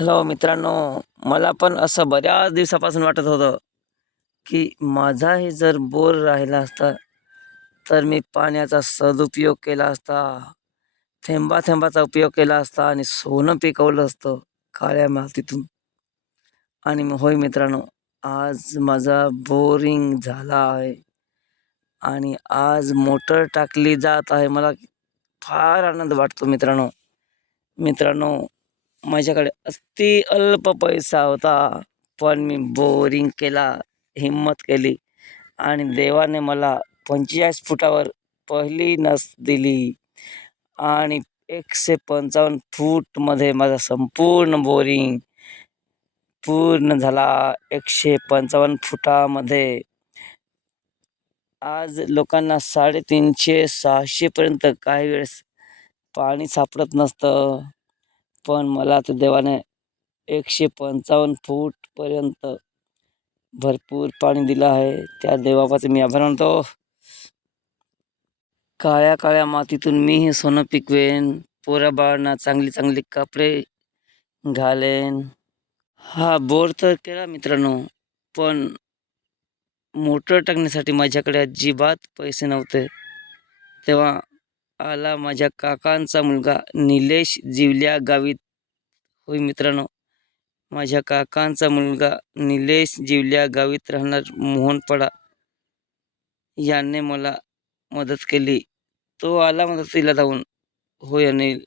Hello मित्रांनो. मला पण असं बऱ्याच दिवसापासून वाटत होतं की माझाही जर बोर राहिला असता तर मी पाण्याचा सदुपयोग केला असता थेंबा थेंबाचा उपयोग केला असता आणि सोनं पिकवलं असतं काळ्या मातीतून. आणि मग होय मित्रांनो आज माझा बोरिंग झाला आहे. आणि आज मोटर टाकली जात आहे. मला फार आनंद वाटतो मित्रांनो. मित्रांनो माझ्याकडे अति अल्प पैसा होता पण मी बोरिंग केला हिंमत केली आणि देवाने मला पंचेचाळीस फुटावर पहिली नस दिली आणि एकशे पंचावन्न फूटमध्ये माझा संपूर्ण बोरिंग पूर्ण झाला. एकशे पंचावन्न फुटामध्ये आज लोकांना साडेतीनशे सहाशेपर्यंत काही वेळेस पाणी सापडत नसतं. पण मला तर देवाने एकशे पंचावन्न फूटपर्यंत भरपूर पाणी दिलं आहे. त्या देवापाचे मी आभार मानतो. काळ्या काळ्या मातीतून मीही सोनं पिकवेन. पोरा बाळांना चांगली चांगली कपडे घालेन. हा बोर तर केला मित्रांनो पण मोटर टाकण्यासाठी माझ्याकडे अजिबात पैसे नव्हते. तेव्हा आला माझ्या काकांचा मुलगा निलेश जिवल्या गावीत होय मित्रांनो माझ्या काकांचा मुलगा निलेश जिवल्या गावीत राहणार मोहनपडा. याने मला मदत केली. तो आला मदतीला जाऊन. होय अनिल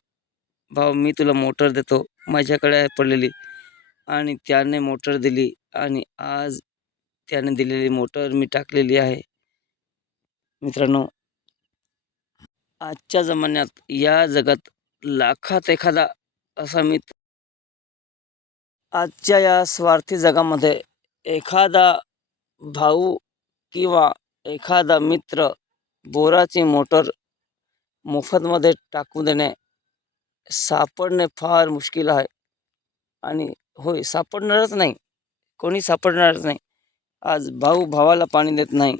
भाऊ मी तुला मोटर देतो. माझ्याकडे आहे पडलेली. आणि त्याने मोटर दिली. आणि आज त्याने दिलेली मोटर मी टाकलेली आहे. मित्रांनो आजच्या जमान्यात या जगात लाखात एखादा असा मित्र आजच्या या स्वार्थी जगामध्ये एखादा भाऊ किंवा एखादा मित्र बोराची मोटर मोफतमध्ये टाकू देणे सापडणे फार मुश्किल आहे. आणि होय सापडणारच नाही. कोणी सापडणारच नाही. आज भाऊ भावाला पाणी देत नाही.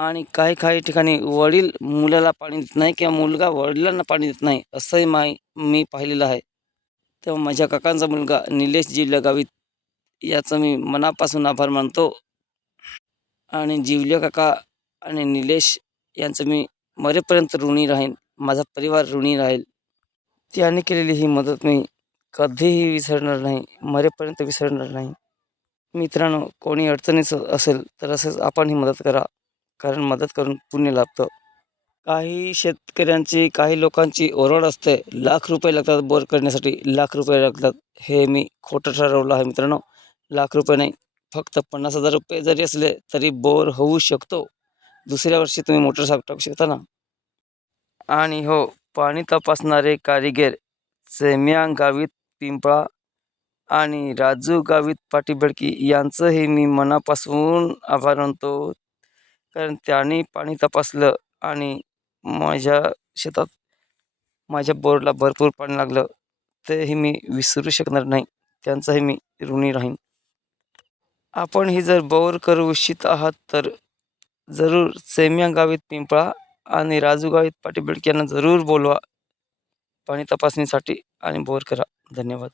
आणि काही काही ठिकाणी वडील मुलाला पाणी देत नाही किंवा मुलगा वडिलांना पाणी देत नाही असंही माही मी पाहिलेलं आहे. तेव्हा माझ्या काकांचा मुलगा निलेश जिल्हा गावित याचं मी मनापासून आभार मानतो. आणि जिवल्या काका आणि निलेश यांचं मी मरेपर्यंत ऋणी राहीन माझा परिवार ऋणी राहील. त्याने केलेली ही मदत मी कधीही विसरणार नाही मरेपर्यंत विसरणार नाही. मित्रांनो कोणी अडचणीच असेल तर असंच आपण ही मदत करा. कारण मदत करून पुण्य लाभतं. काही शेतकऱ्यांची काही लोकांची ओरड असते. लाख रुपये लागतात बोर करण्यासाठी. लाख रुपये लागतात हे मी खोटं ठरवलं आहे मित्रांनो. लाख रुपये नाही फक्त पन्नास हजार रुपये जरी असले तरी बोर होऊ शकतो. दुसऱ्या वर्षी तुम्ही मोटर साफ टाकू शकता ना? आणि हो पाणी तपासणारे कारिगेर सेम्या गावित पिंपळा आणि राजू गावित पाटीबडकी यांचंही मी मनापासून आभार मानतो. कारण त्याने पाणी तपासलं आणि माझ्या शेतात माझ्या बोरला भरपूर पाणी लागलं. तेही मी विसरू शकणार नाही. त्यांचाही मी ऋणी राहीन. आपण ही जर बोर करू इच्छित आहात तर जरूर सेम्या गावीत पिंपळा आणि राजू गावीत पाटील यांना जरूर बोलवा. पाणी तपासणीसाठी आणि बोर करा. धन्यवाद.